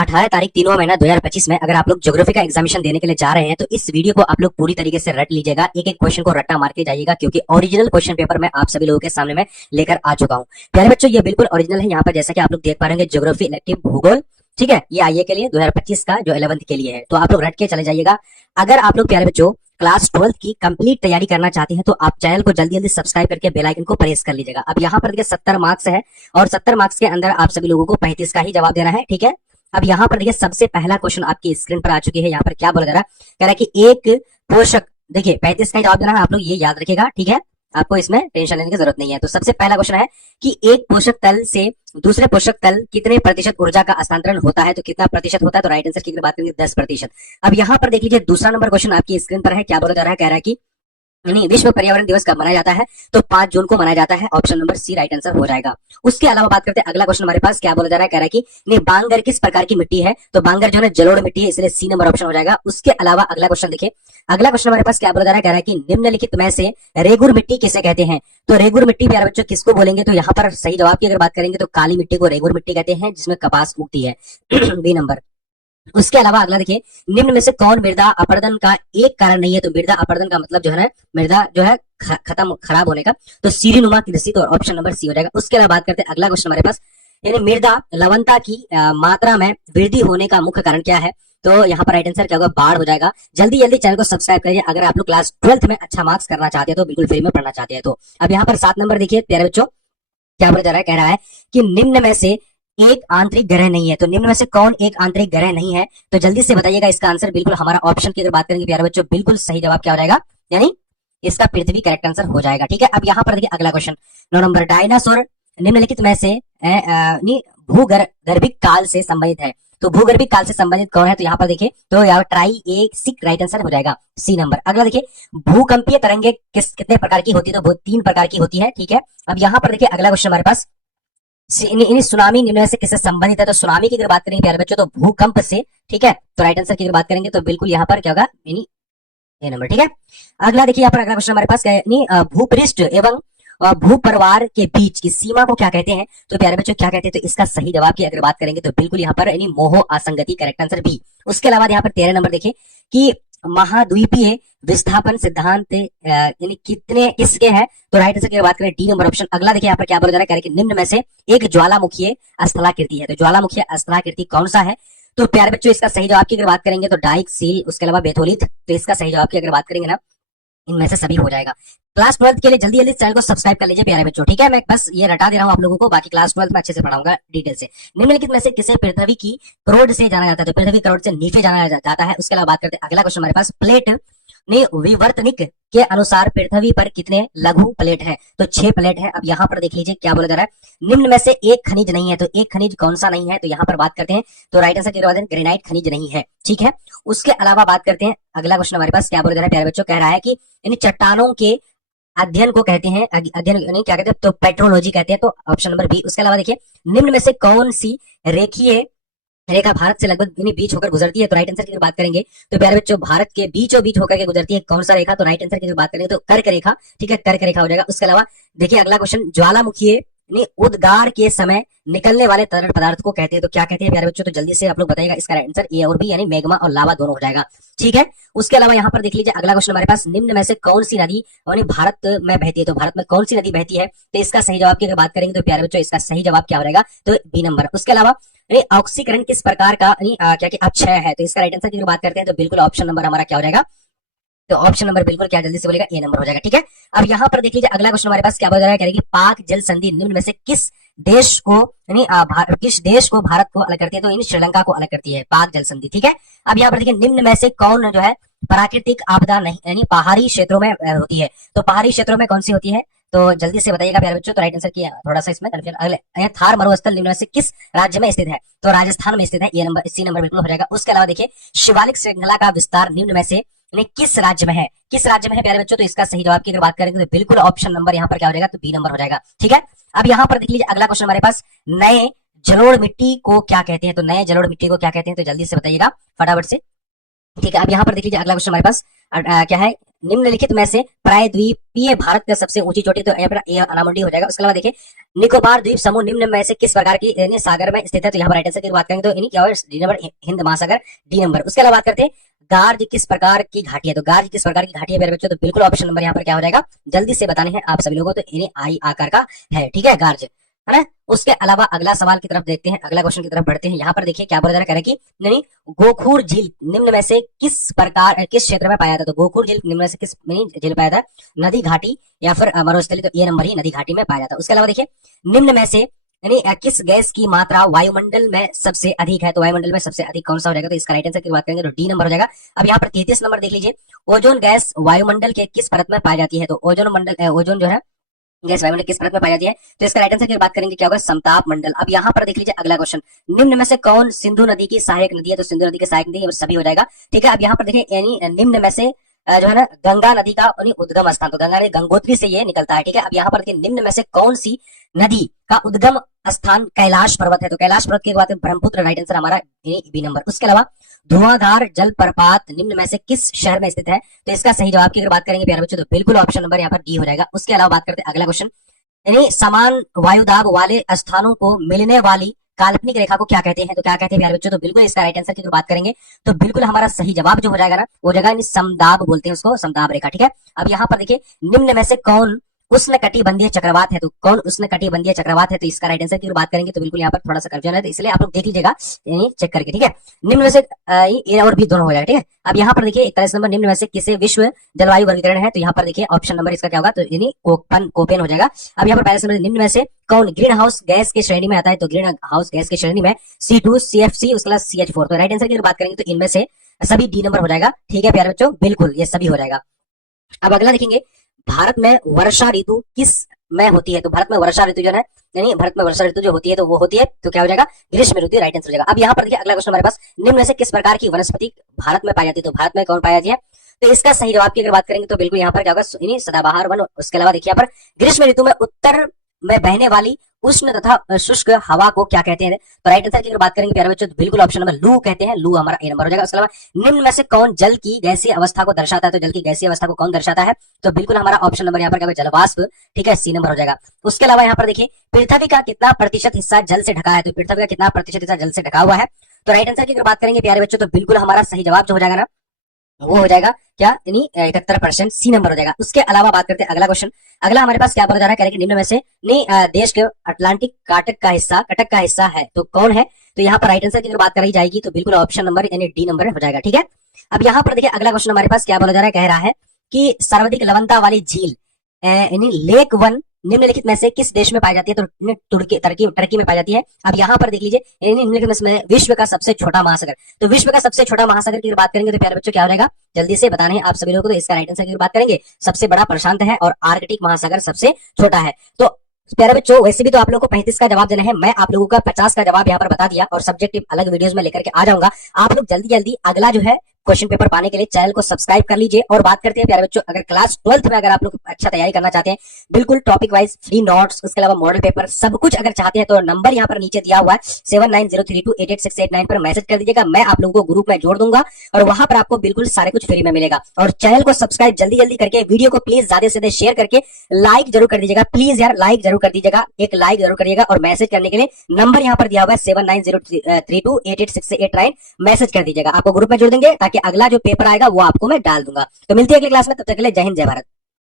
18 तारीख 3वां महीना 2025 में अगर आप लोग ज्योग्राफी का एग्जामिनेशन देने के लिए जा रहे हैं तो इस वीडियो को आप लोग पूरी तरीके से रट लीजिएगा, एक एक क्वेश्चन को रट्टा मार के जाइएगा, क्योंकि ओरिजिनल क्वेश्चन पेपर मैं आप सभी लोगों के सामने में लेकर आ चुका हूं। प्यारे बच्चों, ये बिल्कुल ओरिजिनल है। यहाँ पर जैसा कि आप लोग देख पा रहे हैं, ज्योग्राफी इलेक्टिव भूगोल, ठीक है, ये आईए के लिए 2025 का जो 11th के लिए है, तो आप लोग रट के चले जाइएगा। अगर आप लोग प्यारे बच्चों क्लास 12 की कंप्लीट तैयारी करना चाहते हैं तो आप चैनल को जल्दी जल्दी सब्सक्राइब करके बेल आइकन को प्रेस कर लीजिएगा। अब यहाँ पर देखिए 70 मार्क्स है और 70 मार्क्स के अंदर आप सभी लोगों को 35 का ही जवाब देना है, ठीक है। अब यहाँ पर देखिए सबसे पहला क्वेश्चन आपकी स्क्रीन पर आ चुकी है। यहाँ पर क्या बोला जा रहा है, कह रहा है कि एक पोषक, देखिए 35 का ही जवाब देना है, आप लोग ये याद रखिएगा, ठीक है, आपको इसमें टेंशन लेने की जरूरत नहीं है। तो सबसे पहला क्वेश्चन है कि एक पोषक तल से दूसरे पोषक तल कितने प्रतिशत ऊर्जा का हस्तांतरण होता है, तो कितना प्रतिशत होता है, तो राइट आंसर की बात करेंगे 10%। अब यहाँ पर देख लीजिए दूसरा नंबर क्वेश्चन आपकी स्क्रीन पर है। क्या बोला जा रहा है, कह रहा है कि नहीं, विश्व पर्यावरण दिवस कब मनाया जाता है, तो 5 जून को मनाया जाता है। Option number C right answer हो जाएगा। उसके अलावा बात करते हैं अगला क्वेश्चन हमारे पास। क्या बोला जा रहा है, कह रहा है कि नहीं, बांगर किस प्रकार की मिट्टी है, तो बांगर जो है जलोढ़ मिट्टी है, इसलिए सी नंबर ऑप्शन हो जाएगा। उसके अलावा अगला क्वेश्चन देखिए, अगला क्वेश्चन हमारे पास क्या बोला जा रहा है, कह रहा है कि निम्नलिखित में से रेगुर मिट्टी किसे कहते हैं, तो रेगुर मिट्टी प्यारे बच्चों किसको बोलेंगे, तो यहाँ पर सही जवाब की अगर बात करेंगे तो काली मिट्टी को रेगुर मिट्टी कहते हैं, जिसमें कपास उगती है। B number. उसके अलावा अगला देखिए, निम्न में से कौन मृदा अपरदन का एक कारण नहीं है, तो मृदा अपरदन का मतलब जो है मृदा जो है खत्म खराब होने का, तो सीढ़ीनुमा कृषि, तो ऑप्शन नंबर सी हो जाएगा। उसके अलावा बात करते हैं अगला क्वेश्चन हमारे पास, यानी मृदा लवणता की मात्रा में वृद्धि होने का मुख्य कारण क्या है, तो यहाँ पर राइट आंसर क्या होगा, बाढ़ हो जाएगा। जल्दी जल्दी चैनल को सब्सक्राइब करिए अगर आप लोग क्लास 12th में अच्छा मार्क्स करना चाहते हैं, तो बिल्कुल फ्री में पढ़ना चाहते हैं। तो अब यहाँ पर 7 नंबर देखिए प्यारे बच्चों, क्या बोला जा रहा है, कह रहा है कि निम्न में से एक आंतरिक ग्रह नहीं है, तो निम्न में से कौन एक आंतरिक ग्रह नहीं है, तो जल्दी से बताइएगा। इसका आंसर बिल्कुल हमारा ऑप्शन की अगर बात करेंगे प्यारे बच्चों, बिल्कुल सही जवाब क्या हो जाएगा, यानी इसका पृथ्वी करेक्ट आंसर हो जाएगा, ठीक है। अब यहाँ पर देखिए अगला क्वेश्चन 9 नंबर, डायनासोर निम्नलिखित में से भूगर्भिक काल से संबंधित है, तो भूगर्भिक काल से संबंधित कौन है, तो यहाँ पर देखिए, तो यहाँ ट्राई ए सिक राइट आंसर हो जाएगा, सी नंबर। अगला देखिए, भूकंपीय तरंगे कितने प्रकार की होती है, तो वो 3 प्रकार की होती है, ठीक है। अब यहाँ पर देखिए अगला क्वेश्चन हमारे पास, सुनामी निम्न में से किससे संबंधित है, तो सुनामी की अगर बात करेंगे प्यारे बच्चों तो भूकंप से, ठीक है। तो राइट आंसर की अगर बात करेंगे तो बिल्कुल यहाँ पर क्या होगा, यानी ये नंबर, ठीक है। अगला देखिए यहाँ पर अगला क्वेश्चन हमारे पास क्या है, भूपृष्ठ एवं भूपरवार के बीच की सीमा को क्या कहते हैं, तो प्यारे बच्चों क्या कहते हैं, तो इसका सही जवाब की अगर बात करेंगे तो बिल्कुल यहाँ पर यानी मोह असंगति, करेक्ट आंसर बी। उसके अलावा यहाँ पर 13 नंबर देखिए कि महाद्वीपीय विस्थापन सिद्धांत यानी कितने किसके हैं, तो राइट आंसर की बात करें डी नंबर ऑप्शन। अगला देखिए यहाँ पर क्या बोला जा रहा है कि निम्न में से एक ज्वालामुखीय स्थलाकृति है, तो ज्वालामुखीय स्थलाकृति कौन सा है, तो प्यारे बच्चों इसका सही जवाब की अगर बात करेंगे तो डाइक सील, उसके अलावा बेथोलिथ, तो इसका सही जवाब की अगर बात करेंगे ना, इनमें से सभी हो जाएगा। क्लास 12 के लिए जल्दी जल्दी चैनल को सब्सक्राइब कर लीजिए प्यारे बच्चों, ठीक है। मैं बस ये रटा दे रहा हूँ आप लोगों को, बाकी क्लास 12 में अच्छे से पढ़ाऊंगा डिटेल से। निम्नलिखित में से किसे पृथ्वी की करोड़ से जाना जाता है, तो पृथ्वी करोड़ से नीचे जाना जाता है। उसके अलावा बात करते हैं अगला क्वेश्चन हमारे पास, प्लेट ने विवर्तनिक के अनुसार पृथ्वी पर कितने लघु प्लेट है, तो 6 प्लेट है। अब यहाँ पर देख लीजिए क्या बोला जा रहा है, निम्न में से एक खनिज नहीं है, तो एक खनिज कौन सा नहीं है, तो यहाँ पर बात करते हैं तो राइट आंसर की ग्रेनाइट खनिज नहीं है, ठीक है। उसके अलावा बात करते हैं अगला क्वेश्चन हमारे पास, क्या बोला जा रहा है प्यारे बच्चों, कह रहा है कि इन चट्टानों के अध्ययन को कहते हैं, अध्ययन नहीं क्या कहते हैं, तो पेट्रोलॉजी कहते हैं, तो ऑप्शन नंबर बी। उसके अलावा देखिए, निम्न में से कौन सी रेखीय रेखा भारत से लगभग बीच होकर गुजरती है, तो राइट आंसर की बात करेंगे तो प्यारे बच्चों भारत के बीचों बीच होकर के गुजरती है कौन सा रेखा, तो राइट आंसर की बात करेंगे तो कर्क रेखा, ठीक है, कर्क रेखा हो जाएगा। उसके अलावा देखिए अगला क्वेश्चन, ज्वालामुखी उद्गार के समय निकलने वाले तरल पदार्थ को कहते हैं, तो क्या कहते हैं प्यारे बच्चों, तो जल्दी से आप लोग बताइएगा। इसका आंसर ए और बी यानी मैग्मा और लावा दोनों हो जाएगा, ठीक है। उसके अलावा यहाँ पर देख लीजिए अगला क्वेश्चन हमारे पास, निम्न में से कौन सी नदी भारत में बहती है, तो भारत में कौन सी नदी बहती है, तो इसका सही जवाब की अगर बात करेंगे तो प्यारे बच्चों इसका सही जवाब क्या हो जाएगा, तो बी नंबर। उसके अलावा ऑक्सीकरण किस प्रकार का क्या कि अपक्षय है, तो इसका राइट आंसर की बात करते हैं तो बिल्कुल ऑप्शन नंबर हमारा क्या हो जाएगा, तो ऑप्शन नंबर बिल्कुल क्या जल्दी से बोलेगा, ए नंबर हो जाएगा, ठीक है। अब यहाँ पर देख लीजिए अगला क्वेश्चन हमारे पास क्या बोला जा रहा है कि पाक जल संधि निम्न में से किस देश को यानी किस देश को भारत को अलग करती है, तो इन श्रीलंका को अलग करती है पाक जल संधि, ठीक है। अब यहाँ पर देखिए निम्न में से कौन जो है प्राकृतिक आपदा नहीं यानी पहाड़ी क्षेत्रों में होती है, तो पहाड़ी क्षेत्रों में कौन सी होती है, तो जल्दी से बताइएगा प्यारे बच्चों। तो राइट आंसर किया थोड़ा सा इसमें कंफ्यूजन, अगले थार मरुस्थल निम्न में से किस राज्य में स्थित है, तो राजस्थान में स्थित है, ये नंबर सी नंबर बिल्कुल हो जाएगा। उसके अलावा देखिए शिवालिक श्रृंखला का विस्तार निम्न में से किस राज्य में है, किस राज्य में है प्यारे बच्चों, तो इसका सही जवाब की अगर बात करेंगे तो बिल्कुल ऑप्शन नंबर यहाँ पर क्या हो जाएगा, तो बी नंबर हो जाएगा, ठीक है। अब यहाँ पर देख लीजिए अगला क्वेश्चन हमारे पास, नए जलोढ़ मिट्टी को क्या कहते हैं, तो नए जलोढ़ मिट्टी को क्या कहते हैं, तो जल्दी से बताइएगा फटाफट से, ठीक है। अब यहाँ पर देख लीजिए अगला क्वेश्चन हमारे पास क्या है, निम्नलिखित में से प्रायद्वीपीय भारत का सबसे ऊंची चोटी, तो यहाँ पर ये अनामुंडी हो जाएगा। उसके अलावा देखिए निकोबार द्वीप समूह निम्न में से किस प्रकार की यानी सागर में स्थित है, तो यहाँ पर राइट आंसर की बात करेंगे तो इन्हीं क्या होगा, डी नंबर हिंद महासागर, डी नंबर। उसके अलावा बात करते हैं गार्ज किस प्रकार की घाटी है, तो गार्ज किस प्रकार की घाटी है मेरे बच्चों, तो बिल्कुल ऑप्शन नंबर यहाँ पर क्या हो जाएगा, जल्दी से बताने हैं आप सभी लोगों को, तो इन्हें आई आकार का है, ठीक है, गार्ज, है ना। उसके अलावा अगला सवाल की तरफ देखते हैं, अगला क्वेश्चन की तरफ बढ़ते हैं। यहाँ पर देखिए क्या बोला जा रहा है कि नहीं गोखूर झील निम्न में से किस प्रकार किस क्षेत्र में पाया था, तो गोखूर झील निम्न में से किस झील पाया था, नदी घाटी या फिर मरुस्थली, तो ये नंबर ही नदी घाटी में पाया था। उसके अलावा देखिए निम्न में से यानी किस गैस की मात्रा वायुमंडल में सबसे अधिक है, तो वायुमंडल में सबसे अधिक कौन सा हो जाएगा, तो इसका राइट आंसर की बात करेंगे तो डी नंबर हो जाएगा। अब यहाँ पर 33 नंबर देख लीजिए, ओजोन गैस वायुमंडल के किस परत में पाई जाती है, तो ओजोन जो है गैस वायुमंडल किस परत में पाई जाती है, तो इसका राइट आंसर की बात करेंगे क्या होगा, समताप मंडल। अब यहाँ पर देख लीजिए अगला क्वेश्चन, निम्न में से कौन सिंधु नदी की सहायक नदी है, तो सिंधु नदी की सहायक नदी सभी हो जाएगा, ठीक है। अब यहाँ पर देखिए यानी निम्न में से जो है ना गंगा नदी का उद्गम स्थान, तो गंगा नदी गंगोत्री से ये निकलता है, ठीक है। अब यहाँ पर देखिए निम्न में से कौन सी नदी का उद्गम स्थान कैलाश पर्वत है, तो कैलाश पर्वत की बात है ब्रह्मपुत्र, राइट आंसर हमारा बी नंबर। उसके अलावा धुआंधार जलप्रपात निम्न में से किस शहर में स्थित है, तो इसका सही जवाब की अगर बात करेंगे प्यारे बच्चों तो बिल्कुल ऑप्शन नंबर यहाँ पर डी हो जाएगा। उसके अलावा बात करते हैं अगला क्वेश्चन, यानी समान वायुदाब वाले स्थानों को मिलने वाली काल्पनिक रेखा को क्या कहते हैं, तो क्या कहते हैं प्यारे बच्चों, तो बिल्कुल इसका राइट आंसर की बात करेंगे तो बिल्कुल हमारा सही जवाब जो हो जाएगा ना वो जगह समदाब बोलते हैं उसको, समदाब रेखा, ठीक है। अब यहाँ पर देखिए निम्न में से कौन उष्णकटिबंधीय चक्रवात है, तो कौन उष्णकटिबंधीय चक्रवात है, तो इसका राइट आंसर की बात करेंगे तो बिल्कुल यहाँ पर थोड़ा सा कंफ्यूजन है, तो इसलिए आप लोग देख लीजिएगा चेक करके, ठीक है। निम्न में से ए और बी दोनों हो जाएगा, ठीक है। अब यहाँ पर देखिए 41 नंबर, निम्न में से किसे विश्व जलवायु वर्गीकरण है, तो यहाँ पर देखिए ऑप्शन नंबर इसका क्या होगा, तो यानी कोपेन हो जाएगा। अब यहाँ पर 42 नंबर, निम्न में से कौन ग्रीन हाउस गैस की श्रेणी में आता है, तो ग्रीन हाउस गैस की श्रेणी में C2 CFC उसके बाद CH4, तो राइट आंसर की बात करेंगे तो इनमें से सभी डी नंबर हो जाएगा, ठीक है प्यारे बच्चों, बिल्कुल ये सभी हो जाएगा। अब अगला देखेंगे भारत में वर्षा ऋतु किस में होती है, तो भारत में वर्षा ऋतु जो है यानी भारत में वर्षा ऋतु जो होती है तो वो होती है तो क्या हो जाएगा, ग्रीष्म ऋतु, राइट आंसर हो जाएगा। अब यहाँ पर देखिए अगला क्वेश्चन हमारे पास, निम्न में से किस प्रकार की वनस्पति भारत में पाई जाती है, तो भारत में कौन पाई जाती है, तो इसका सही जवाब की अगर बात करेंगे तो बिल्कुल यहाँ पर क्या होगा, सदाबहार वन। उसके अलावा देखिए यहाँ पर ग्रीष्म ऋतु में उत्तर में बहने वाली उष्ण तथा शुष्क हवा को क्या कहते हैं, तो राइट आंसर की अगर बात करेंगे प्यारे बच्चों तो बिल्कुल ऑप्शन नंबर लू कहते हैं, लू हमारा ए नंबर हो जाएगा। उसके अलावा निम्न में से कौन जल की गैसीय अवस्था को दर्शाता है, तो जल की गैसीय अवस्था को कौन दर्शाता है, तो बिल्कुल हमारा ऑप्शन नंबर यहाँ पर क्या जलवाष्प, ठीक है, सी नंबर हो जाएगा। उसके अलावा यहाँ पर देखिए पृथ्वी का कितना प्रतिशत हिस्सा जल से ढका है, तो पृथ्वी का कितना प्रतिशत हिस्सा जल से ढका हुआ है, तो राइट आंसर की अगर बात करेंगे प्यारे बच्चों तो बिल्कुल हमारा सही जवाब जो हो जाएगा ना वो हो जाएगा क्या, यानी 71% सी नंबर हो जाएगा। उसके अलावा बात करते हैं अगला क्वेश्चन, अगला हमारे पास क्या बोला जा रहा है, कह रहे हैं कि निम्न में से देश के अटलांटिक कटक का हिस्सा है तो कौन है, तो यहाँ पर राइट आंसर की बात कराई जाएगी तो बिल्कुल ऑप्शन नंबर यानी डी नंबर हो जाएगा, ठीक है। अब यहाँ पर देखिए अगला क्वेश्चन हमारे पास क्या बोला जा रहा है, कह रहा है कि सर्वाधिक लवणता वाली झील यानी लेक वन निम्नलिखित में से किस देश में पाई जाती है, तो टर्की में पाई जाती है। अब यहाँ पर देख लीजिए निम्नलिखित में विश्व का सबसे छोटा महासागर, तो विश्व का सबसे छोटा महासागर की बात करेंगे तो प्यारे बच्चों क्या हो जाएगा, जल्दी से बताना है आप सभी लोगों को, तो इसका राइट आंसर की बात करेंगे सबसे बड़ा प्रशांत है और आर्कटिक महासागर सबसे छोटा है। तो प्यारे बच्चों वैसे भी तो आप लोगों को 35 का जवाब देना है, मैं आप लोगों का 50 का जवाब यहाँ पर बता दिया और सब्जेक्टिव अलग वीडियोस में लेकर के आ जाऊंगा। आप लोग जल्दी जल्दी अगला जो है क्वेश्चन पेपर पाने के लिए चैनल को सब्सक्राइब कर लीजिए। और बात करते हैं प्यारे बच्चों अगर क्लास 12th में अगर आप लोग अच्छा तैयारी करना चाहते हैं, बिल्कुल टॉपिक वाइज फ्री नोट्स उसके अलावा मॉडल पेपर सब कुछ अगर चाहते हैं तो नंबर यहाँ पर नीचे दिया हुआ है 7903288689 पर मैसेज कर दीजिएगा, मैं आप लोगों को ग्रुप में जोड़ दूंगा और वहां पर आपको बिल्कुल सारे कुछ फ्री में मिलेगा। और चैनल को सब्सक्राइब जल्दी जल्दी करके वीडियो को प्लीज ज्यादा से ज्यादा शेयर करके लाइक जरूर कर दीजिएगा, प्लीज यार लाइक जरूर कर दीजिएगा, एक लाइक जरूर करिएगा। और मैसेज करने के लिए नंबर यहाँ पर दिया हुआ है 7903288689 मैसेज कर दीजिएगा, आपको ग्रुप में जोड़ देंगे ताकि अगला जो पेपर आएगा वो आपको मैं डाल दूंगा। तो मिलते हैं अगली क्लास में, तब तक के लिए जय हिंद जय भारत।